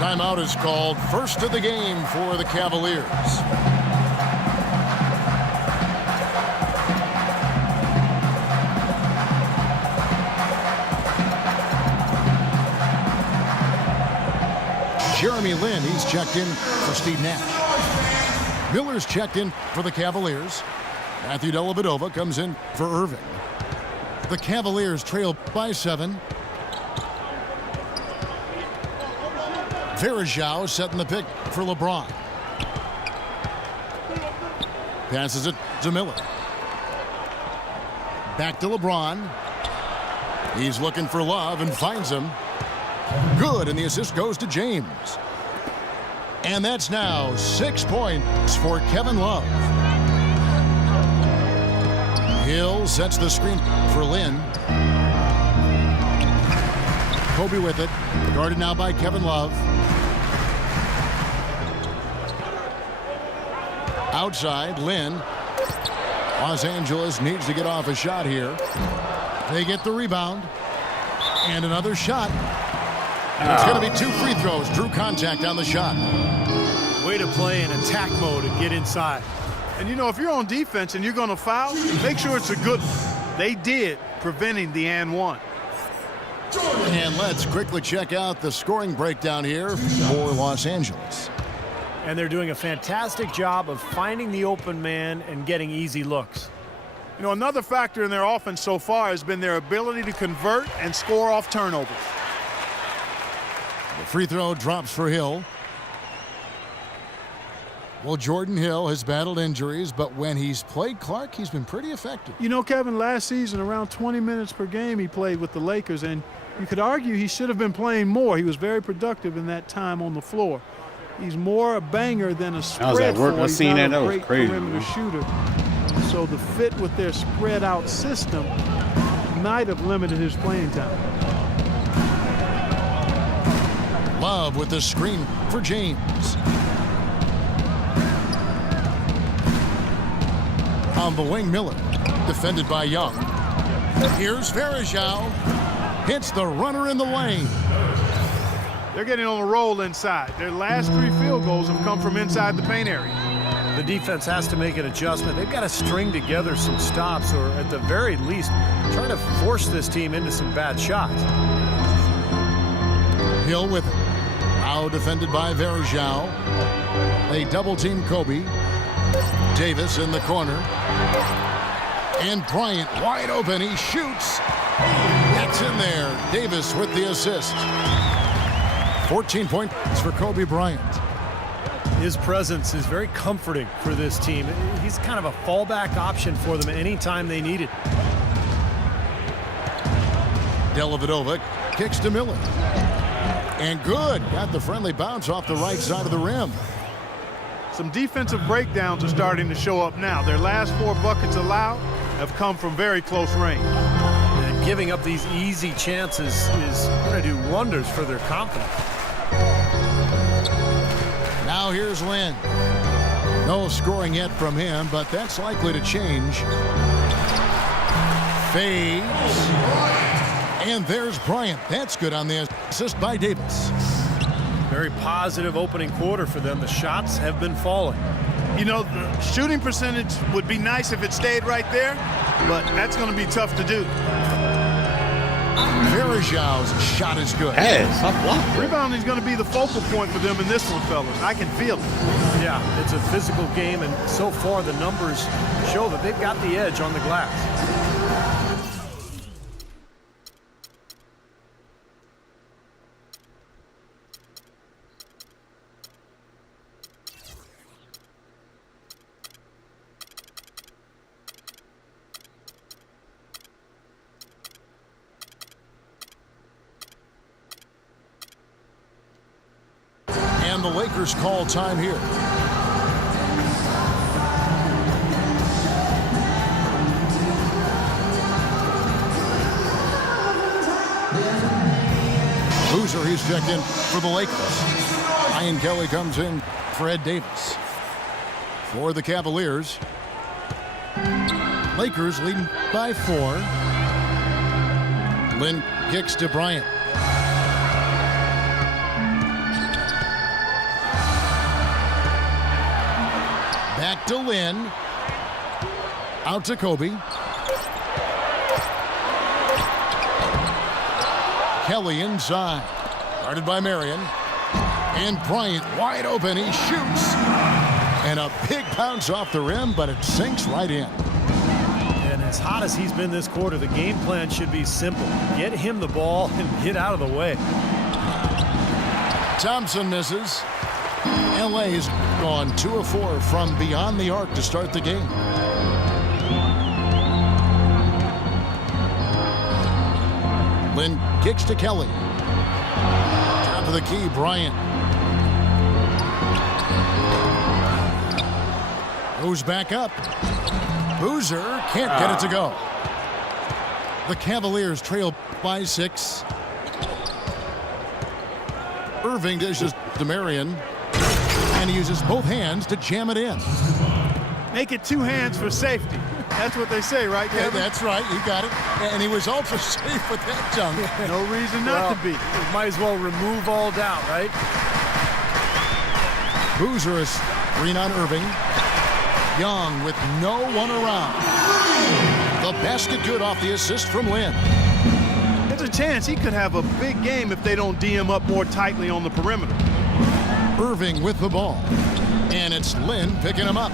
Timeout is called. First of the game for the Cavaliers. Jeremy Lin, he's checked in for Steve Nash. Miller's checked in for the Cavaliers. Matthew Dellavedova comes in for Irving. The Cavaliers trail by 7. Verajao setting the pick for LeBron. Passes it to Miller. Back to LeBron. He's looking for Love and finds him. Good, and the assist goes to James. And that's now 6 points for Kevin Love. Hill sets the screen for Lin. Kobe with it. Guarded now by Kevin Love. Outside, Lin. Los Angeles needs to get off a shot here. They get the rebound. And another shot. It's going to be 2 free throws. Drew contact on the shot. Way to play in attack mode and get inside. And, you know, if you're on defense and you're going to foul, make sure it's a good one. They did, preventing the and one. And let's quickly check out the scoring breakdown here for Los Angeles. And they're doing a fantastic job of finding the open man and getting easy looks. You know, another factor in their offense so far has been their ability to convert and score off turnovers. The free throw drops for Hill. Well, Jordan Hill has battled injuries, but when he's played Clark, he's been pretty effective. You know, Kevin, last season, around 20 minutes per game he played with the Lakers, and you could argue he should have been playing more. He was very productive in that time on the floor. He's more a banger than a spread. I was at work. I seen that. That was crazy. Perimeter shooter. So the fit with their spread-out system might have limited his playing time. Love with the screen for James. On the wing, Miller. Defended by Young. Here's Verajao. Hits the runner in the lane. They're getting on a roll inside. Their last 3 field goals have come from inside the paint area. The defense has to make an adjustment. They've got to string together some stops, or at the very least, try to force this team into some bad shots. Hill with it. Now defended by Verajao. They double-team Kobe. Davis in the corner. And Bryant wide open. He shoots. Gets in there. Davis with the assist. 14 points for Kobe Bryant. His presence is very comforting for this team. He's kind of a fallback option for them anytime they need it. Dellavedova kicks to Miller. And good. Got the friendly bounce off the right side of the rim. Some defensive breakdowns are starting to show up now. Their last 4 buckets allowed have come from very close range. And giving up these easy chances is going to do wonders for their confidence. Now here's Lin. No scoring yet from him, but that's likely to change. Fades. And there's Bryant. That's good on the assist by Davis. Very positive opening quarter for them. The shots have been falling. You know, the shooting percentage would be nice if it stayed right there, but that's going to be tough to do. Verajao's shot is good. Hey, stop blocking. Rebounding is going to be the focal point for them in this one, fellas. I can feel it. Yeah, it's a physical game, and so far the numbers show that they've got the edge on the glass. And the Lakers call time here. Boozer, he's checked in for the Lakers. Ryan Kelly comes in for Ed Davis. For the Cavaliers. Lakers leading by 4. Lin kicks to Bryant. Lynn. Out to Kobe. Kelly inside. Guarded by Marion. And Bryant wide open. He shoots. And a big bounce off the rim, but it sinks right in. And as hot as he's been this quarter, the game plan should be simple. Get him the ball and get out of the way. Thompson misses. LA's gone 2 of 4 from beyond the arc to start the game. Lynn kicks to Kelly. Top of the key, Bryant. Goes back up. Boozer can't get it to go. The Cavaliers trail by 6. Irving dishes to Marion, and he uses both hands to jam it in. Make it 2 hands for safety. That's what they say, right, Kevin? Yeah, that's right. You got it. And he was ultra safe with that dunk. No reason not to be. Might as well remove all doubt, right? Boozer is screen on Irving. Young with no one around. The basket good off the assist from Lynn. There's a chance he could have a big game if they don't D him up more tightly on the perimeter. Irving with the ball. And it's Lynn picking him up.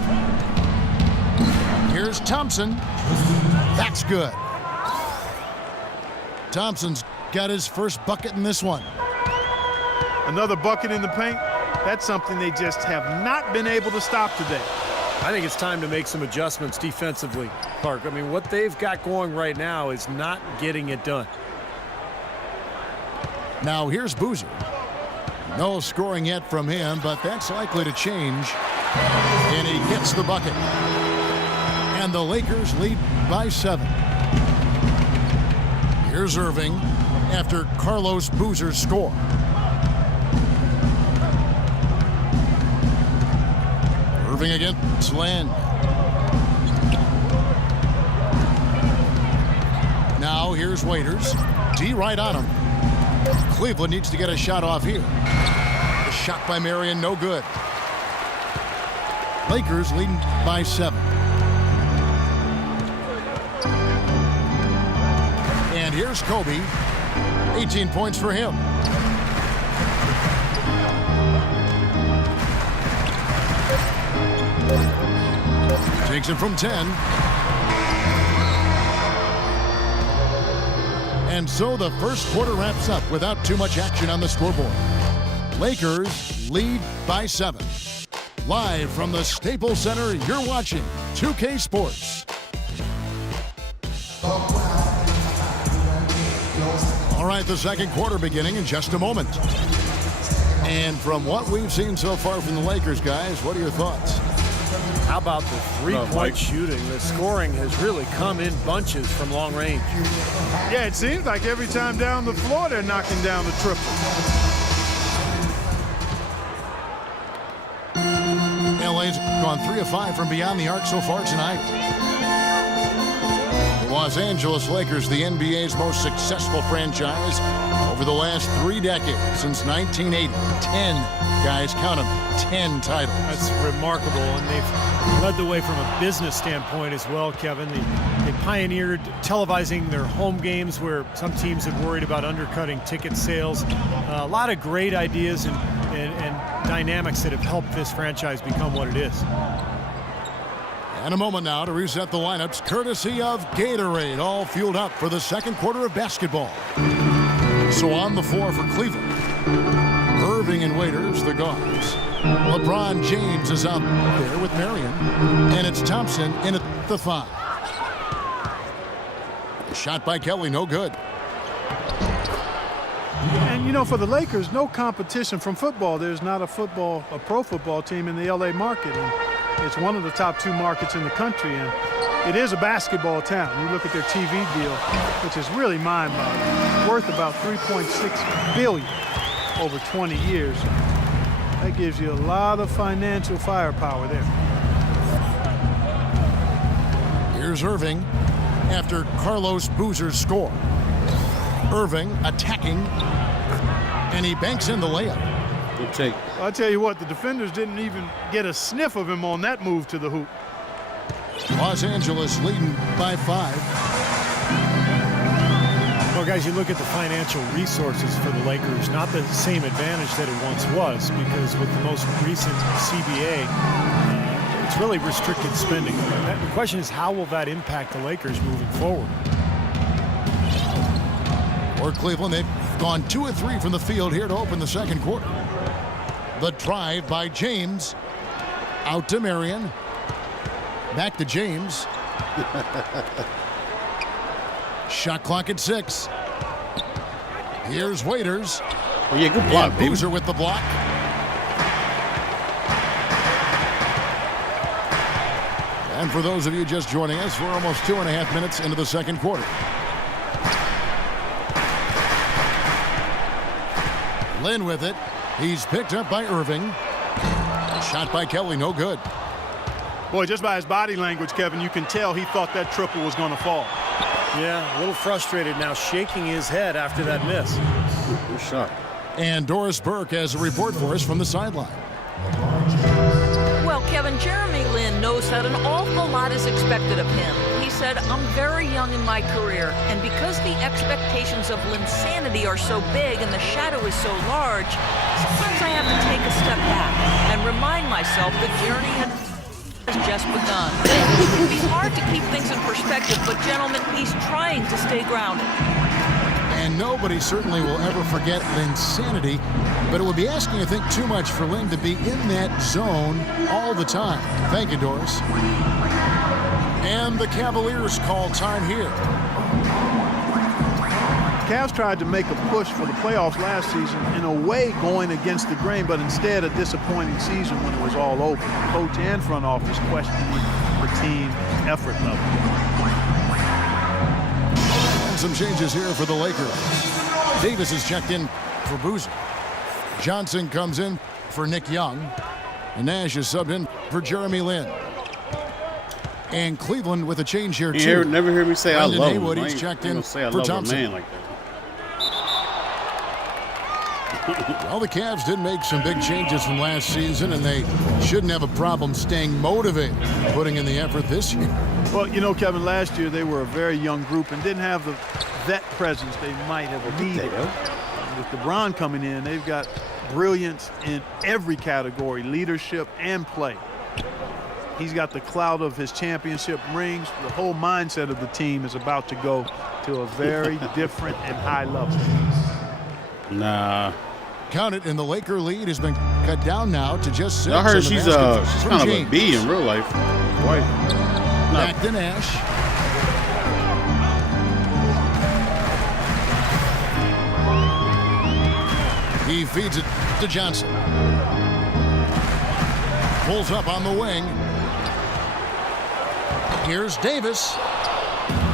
Here's Thompson. That's good. Thompson's got his first bucket in this one. Another bucket in the paint. That's something they just have not been able to stop today. I think it's time to make some adjustments defensively, Clark. I mean, what they've got going right now is not getting it done. Now here's Boozer. No scoring yet from him, but that's likely to change. And he gets the bucket. And the Lakers lead by 7. Here's Irving after Carlos Boozer's score. Irving against Lynn. Now here's Waiters. D right on him. Cleveland needs to get a shot off here. The shot by Marion, no good. Lakers leading by 7. And here's Kobe. 18 points for him. Takes it from 10. And so the first quarter wraps up without too much action on the scoreboard. Lakers lead by 7. Live from the Staples Center, you're watching 2K Sports. All right, the second quarter beginning in just a moment. And from what we've seen so far from the Lakers, guys, what are your thoughts? How about the three-point shooting? The scoring has really come in bunches from long range. Yeah, it seems like every time down the floor they're knocking down the triple. LA's gone 3 of 5 from beyond the arc so far tonight. The Los Angeles Lakers, the NBA's most successful franchise over the last 3 decades, since 1980. 10, guys, count them, 10 titles. That's remarkable, and they've led the way from a business standpoint as well, Kevin. They pioneered televising their home games where some teams had worried about undercutting ticket sales. A lot of great ideas and dynamics that have helped this franchise become what it is. And a moment now to reset the lineups, courtesy of Gatorade, all fueled up for the second quarter of basketball. So on the floor for Cleveland, Irving and Waiters, the guards. LeBron James is out there with Marion, and it's Thompson in at the 5. A shot by Kelly, no good. And, you know, for the Lakers, no competition from football. There's not a pro football team in the L.A. market. And it's one of the top 2 markets in the country, and it is a basketball town. You look at their TV deal, which is really mind-boggling, worth about $3.6 billion over 20 years. That gives you a lot of financial firepower there. Here's Irving after Carlos Boozer's score. Irving attacking, and he banks in the layup. Good take. I'll tell you what, the defenders didn't even get a sniff of him on that move to the hoop. Los Angeles leading by 5. Well, guys, you look at the financial resources for the Lakers, not the same advantage that it once was, because with the most recent CBA, it's really restricted spending. The question is, how will that impact the Lakers moving forward? For Cleveland, they've gone 2 of 3 from the field here to open the second quarter. The drive by James. Out to Marion. Back to James. Shot clock at 6. Here's Waiters. Oh, yeah, good block, baby. Boozer with the block. And for those of you just joining us, we're almost 2.5 minutes into the second quarter. Lynn with it. He's picked up by Irving. Shot by Kelly, no good. Boy, just by his body language, Kevin, you can tell he thought that triple was going to fall. Yeah, a little frustrated now, shaking his head after that miss. Good shot. And Doris Burke has a report for us from the sideline. Well, Kevin, Jeremy Lin knows that an awful lot is expected of him. He said, "I'm very young in my career, and because the expectations of Linsanity are so big and the shadow is so large, sometimes I have to take a step back and remind myself the journey has just begun." It can be hard to keep things in perspective, but gentlemen, he's trying to stay grounded. And nobody certainly will ever forget Linsanity, but it would be asking, I think, too much for Lynn to be in that zone all the time. Thank you, Doris. And the Cavaliers call time here. Cavs tried to make a push for the playoffs last season, in a way going against the grain, but instead a disappointing season when it was all over. Coach and front office questioning the team effort level. And some changes here for the Lakers. Davis is checked in for Boozer. Johnson comes in for Nick Young. And Nash is subbed in for Jeremy Lin. And Cleveland with a change here, too. Never hear me say Brendan I love Haywood, him. he's checked in say I for love Thompson. a man like that. Well, the Cavs did make some big changes from last season, and they shouldn't have a problem staying motivated, putting in the effort this year. Well, you know, Kevin, last year they were a very young group and didn't have the vet presence they might have needed. With LeBron coming in, they've got brilliance in every category, leadership and play. He's got the clout of his championship rings. The whole mindset of the team is about to go to a very different and high level. Nah. Count it, and the Laker lead has been cut down now to just 6. I heard in the she's basket from kind of a James. B in real life. White. Back to Nash. He feeds it to Johnson. Pulls up on the wing. Here's Davis.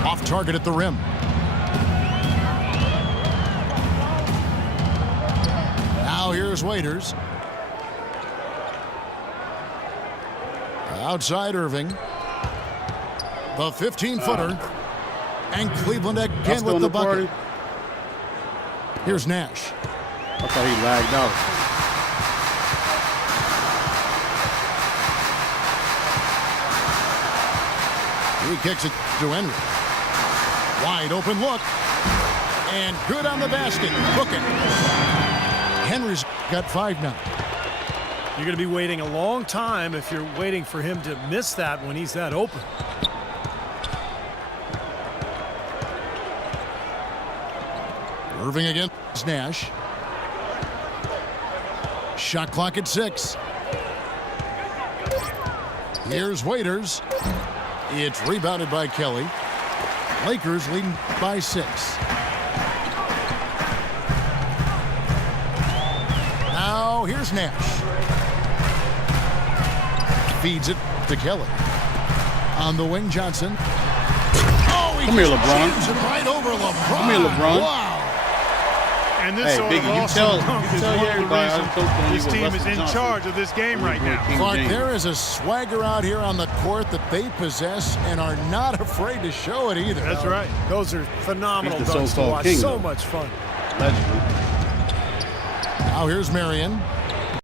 Off target at the rim. Now here's Waiters. Outside Irving. The 15-footer. And Cleveland again with the bucket. Here's Nash. I thought he lagged out. He kicks it to Henry. Wide open look. And good on the basket. Look it. Henry's got 5 now. You're going to be waiting a long time if you're waiting for him to miss that when he's that open. Irving against Nash. Shot clock at 6. Here's Waiters. It's rebounded by Kelly. Lakers leading by 6. Now here's Nash. Feeds it to Kelly. On the wing, Johnson. Oh, he Come here, LeBron. jams it right over LeBron. Come here, LeBron. Wow. And this sort of awesome dunk is one of the reasons this team is in charge of this game right now. Clark, there is a swagger out here on the court that they possess and are not afraid to show it either. That's right. Those are phenomenal He's the dunks to so-called watch. king, So though. much fun. Allegedly. Now here's Marion.